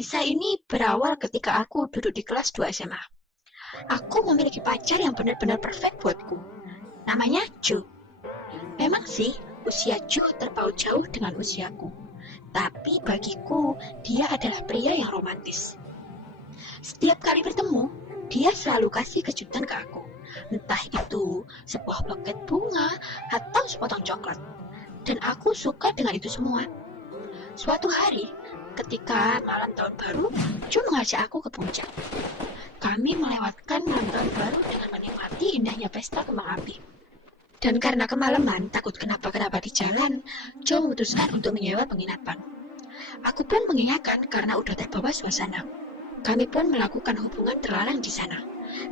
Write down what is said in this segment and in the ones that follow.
Kisah ini berawal ketika aku duduk di kelas 2 SMA. Aku memiliki pacar yang benar-benar perfect buatku. Namanya Ju. Memang sih, usia Ju terpaut jauh dengan usiaku. Tapi bagiku, dia adalah pria yang romantis. Setiap kali bertemu, dia selalu kasih kejutan ke aku. Entah itu sebuah paket bunga atau sepotong coklat. Dan aku suka dengan itu semua. Suatu hari, ketika malam tahun baru, Ju mengajak aku ke puncak. Kami melewatkan malam tahun baru dengan menikmati indahnya pesta kembang api. Dan karena kemalaman, takut kenapa-kenapa di jalan, Jo memutuskan untuk menyewa penginapan. Aku pun mengiyakan karena udah terbawa suasana. Kami pun melakukan hubungan terlarang di sana.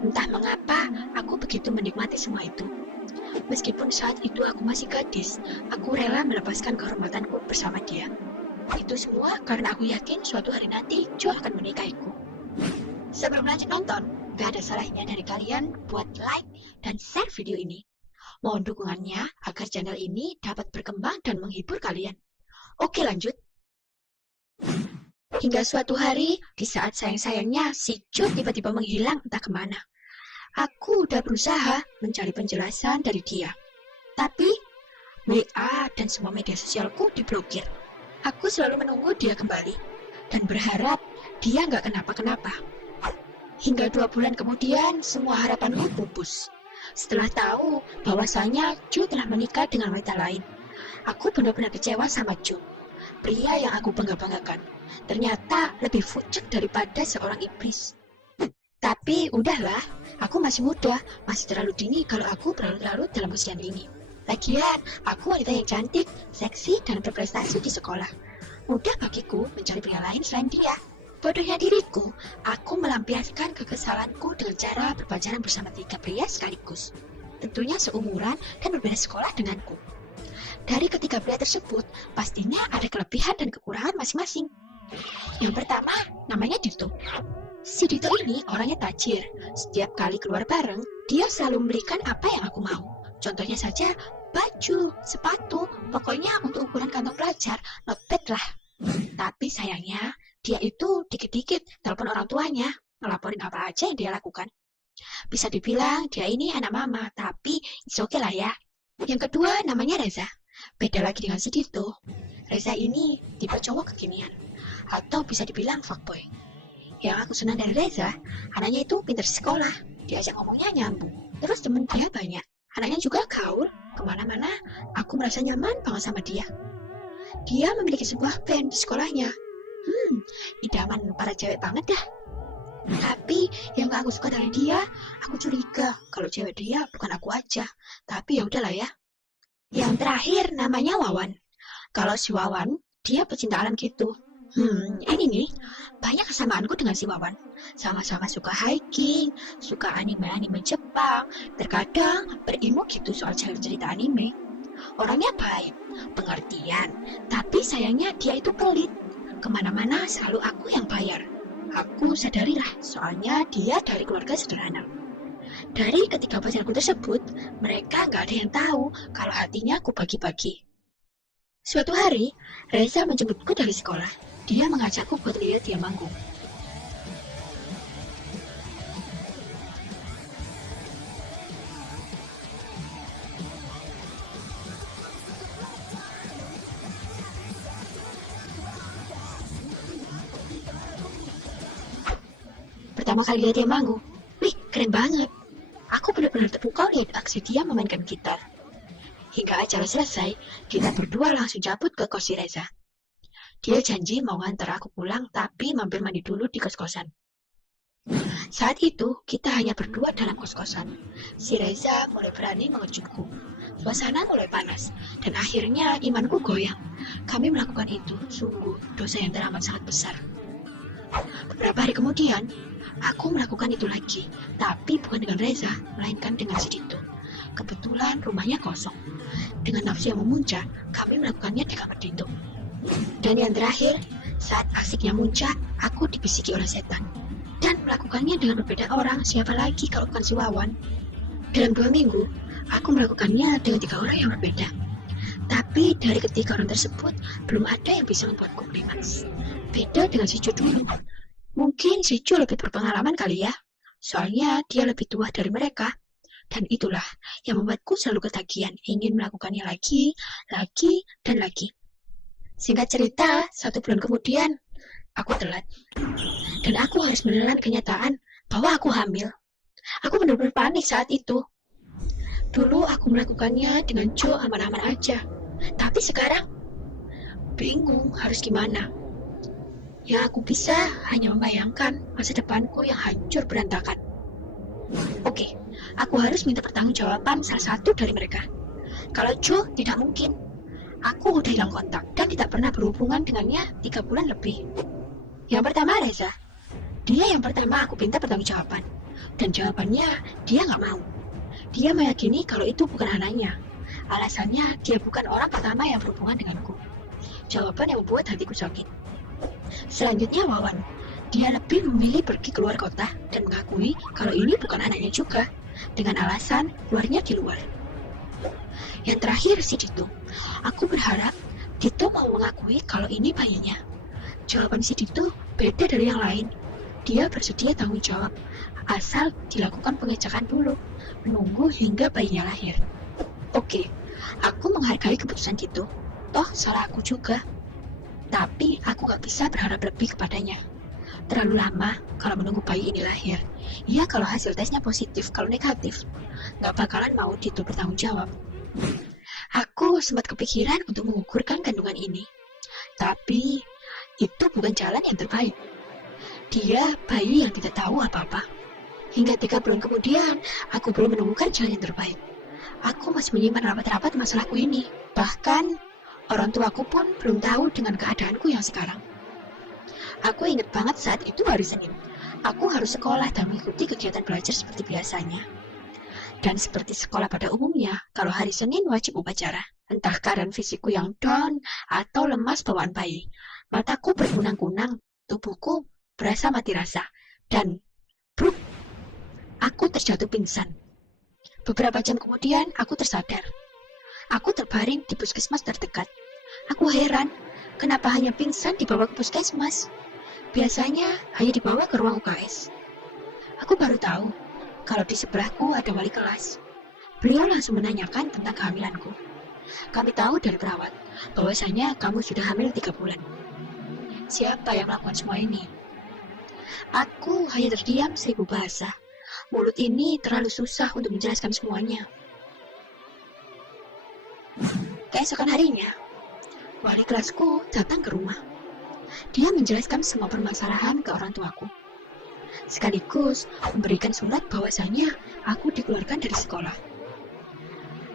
Entah mengapa, aku begitu menikmati semua itu. Meskipun saat itu aku masih gadis, aku rela melepaskan kehormatanku bersama dia. Itu semua karena aku yakin suatu hari nanti Jo akan menikahiku. Sebelum lanjut nonton, gak ada salahnya dari kalian buat like dan share video ini. Mohon dukungannya agar channel ini dapat berkembang dan menghibur kalian. Oke, lanjut. Hingga suatu hari, di saat sayang-sayangnya, si Jo tiba-tiba menghilang entah kemana. Aku udah berusaha mencari penjelasan dari dia. Tapi, WA dan semua media sosialku diblokir. Aku selalu menunggu dia kembali, dan berharap dia nggak kenapa-kenapa. Hingga 2 bulan kemudian, semua harapanku pupus. Setelah tahu bahwasanya Ju telah menikah dengan wanita lain, aku benar-benar kecewa sama Ju. Pria yang aku bangga-banggakan, ternyata lebih fucek daripada seorang iblis. Tapi udahlah, aku masih muda, masih terlalu dini kalau aku berlarut-larut dalam usian ini. Lagian, aku wanita yang cantik, seksi, dan berprestasi di sekolah. Mudah bagiku mencari pria lain selain dia. Bodohnya diriku, aku melampiaskan kekesalanku dengan cara berpacaran bersama 3 pria sekaligus. Tentunya seumuran dan berbeda sekolah denganku. Dari ketiga pria tersebut, pastinya ada kelebihan dan kekurangan masing-masing. Yang pertama, namanya Dito. Si Dito ini orangnya tajir. Setiap kali keluar bareng, dia selalu memberikan apa yang aku mau. Contohnya saja, baju, sepatu, pokoknya untuk ukuran kantong pelajar, not bad lah. Tapi sayangnya, dia itu dikit-dikit telepon orang tuanya, ngelaporin apa aja yang dia lakukan. Bisa dibilang dia ini anak mama, tapi it's okay lah ya. Yang kedua namanya Reza. Beda lagi dengan si Dito. Reza ini tipe cowok kekinian, atau bisa dibilang fuckboy. Yang aku senang dari Reza, anaknya itu pintar sekolah, diajak ngomongnya nyambung, terus temen dia banyak. Anaknya juga gaul, kemana-mana aku merasa nyaman banget sama dia. Dia memiliki sebuah band di sekolahnya. Idaman para cewek banget dah. Tapi yang gak aku suka dari dia, aku curiga kalau cewek dia bukan aku aja. Tapi ya udahlah ya. Yang terakhir namanya Wawan. Kalau si Wawan, dia pecinta alam gitu. Ini nih, banyak kesamaanku dengan si Wawan. Sama-sama suka hiking, suka anime-anime Jepang, terkadang berilmu gitu soal cerita anime. Orangnya baik, pengertian, tapi sayangnya dia itu pelit. Kemana-mana selalu aku yang bayar. Aku sadarilah, soalnya dia dari keluarga sederhana. Dari ketiga pacarku tersebut, mereka gak ada yang tahu kalau hatinya aku bagi-bagi. Suatu hari, Reza menjemputku dari sekolah. Dia mengajakku buat lihat dia manggung. Pertama kali lihat dia manggung, wih keren banget. Aku benar-benar terpukau lihat aksi dia memainkan gitar. Hingga acara selesai, kita berdua langsung cabut ke kos si Reza. Dia janji mau ngantar aku pulang, tapi mampir mandi dulu di kos-kosan. Saat itu, kita hanya berdua dalam kos-kosan. Si Reza mulai berani mengejutku. Suasana mulai panas, dan akhirnya imanku goyang. Kami melakukan itu, sungguh dosa yang teramat sangat besar. Beberapa hari kemudian, aku melakukan itu lagi, tapi bukan dengan Reza, melainkan dengan si Dito. Kebetulan rumahnya kosong. Dengan nafsu yang memuncak, kami melakukannya di kamar Dito. Dan yang terakhir, saat asiknya muncak, aku dibisiki oleh setan. Dan melakukannya dengan berbeda orang, siapa lagi kalau bukan si Wawan. Dalam 2 minggu, aku melakukannya dengan 3 orang yang berbeda. Tapi dari ketiga orang tersebut, belum ada yang bisa membuatku klimaks. Beda dengan si Ju dulu. Mungkin si Ju lebih berpengalaman kali ya. Soalnya dia lebih tua dari mereka. Dan itulah yang membuatku selalu ketagihan ingin melakukannya lagi, dan lagi. Singkat cerita, 1 bulan kemudian, aku telat. Dan aku harus menelan kenyataan bahwa aku hamil. Aku benar-benar panik saat itu. Dulu aku melakukannya dengan Jo aman-aman aja. Tapi sekarang, bingung harus gimana. Yang aku bisa hanya membayangkan masa depanku yang hancur berantakan. Oke, aku harus minta pertanggungjawaban salah satu dari mereka. Kalau Jo, tidak mungkin. Aku udah hilang kontak dan tidak pernah berhubungan dengannya 3 bulan lebih. Yang pertama Reza. Dia yang pertama aku minta pertanggungjawaban. Dan jawabannya, dia nggak mau. Dia meyakini kalau itu bukan anaknya. Alasannya, dia bukan orang pertama yang berhubungan denganku. Jawaban yang membuat hatiku sakit. Selanjutnya Wawan. Dia lebih memilih pergi keluar kota dan mengakui kalau ini bukan anaknya juga, dengan alasan keluarnya di luar. Yang terakhir si Dito. Aku berharap Dito mau mengakui kalau ini bayinya. Jawaban si Dito beda dari yang lain. Dia bersedia tanggung jawab, asal dilakukan pengecekan dulu, menunggu hingga bayinya lahir. Oke, aku menghargai keputusan Dito. Toh salah aku juga. Tapi aku gak bisa berharap lebih kepadanya. Terlalu lama kalau menunggu bayi ini lahir. Ya kalau hasil tesnya positif, kalau negatif, gak bakalan mau Dito bertanggung jawab. Aku sempat kepikiran untuk menggugurkan kandungan ini. Tapi itu bukan jalan yang terbaik. Dia bayi yang tidak tahu apa-apa. Hingga 3 bulan kemudian, aku belum menemukan jalan yang terbaik. Aku masih menyimpan rapat-rapat masalahku ini. Bahkan, orang tuaku pun belum tahu dengan keadaanku yang sekarang. Aku ingat banget saat itu hari Senin. Aku harus sekolah dan mengikuti kegiatan belajar seperti biasanya. Dan seperti sekolah pada umumnya, kalau hari Senin wajib upacara. Entah karena fisikku yang down atau lemas bawaan bayi. Mataku berkunang-kunang, tubuhku berasa mati rasa. Dan, bruk, aku terjatuh pingsan. Beberapa jam kemudian, aku tersadar. Aku terbaring di puskesmas terdekat. Aku heran, kenapa hanya pingsan dibawa ke puskesmas? Biasanya hanya dibawa ke ruang UKS. Aku baru tahu kalau di sebelahku ada wali kelas. Beliau langsung menanyakan tentang kehamilanku. Kami tahu dari perawat bahwasanya kamu sudah hamil 3 bulan. Siapa yang melakukan semua ini? Aku hanya terdiam 1000 bahasa. Mulut ini terlalu susah untuk menjelaskan semuanya. Keesokan harinya, wali kelasku datang ke rumah. Dia menjelaskan semua permasalahan ke orang tuaku. Sekaligus memberikan surat bahwasanya aku dikeluarkan dari sekolah.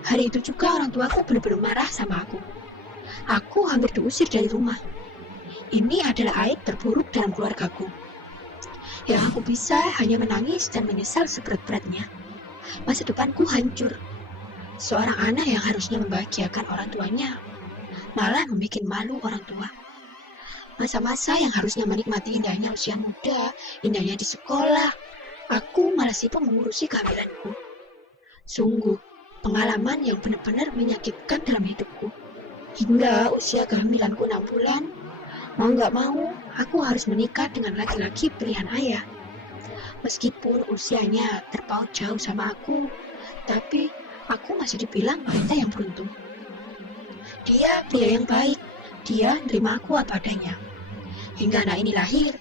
Hari itu juga orang tuaku benar-benar marah sama aku. Aku hampir diusir dari rumah. Ini adalah aib terburuk dalam keluargaku. Yang aku bisa hanya menangis dan menyesal seberat-beratnya. Masa depanku hancur. Seorang anak yang harusnya membahagiakan orang tuanya malah membuat malu orang tua. Masa-masa yang harusnya menikmati indahnya usia muda, indahnya di sekolah, aku malah sibuk mengurusi kehamilanku. Sungguh, pengalaman yang benar-benar menyakitkan dalam hidupku. Hingga usia kehamilanku 6 bulan, mau gak mau, aku harus menikah dengan laki-laki pilihan ayah. Meskipun usianya terpaut jauh sama aku, tapi aku masih dibilang wanita yang beruntung. Dia pria yang baik. Dia nerima aku apa adanya. Hingga anak ini lahir,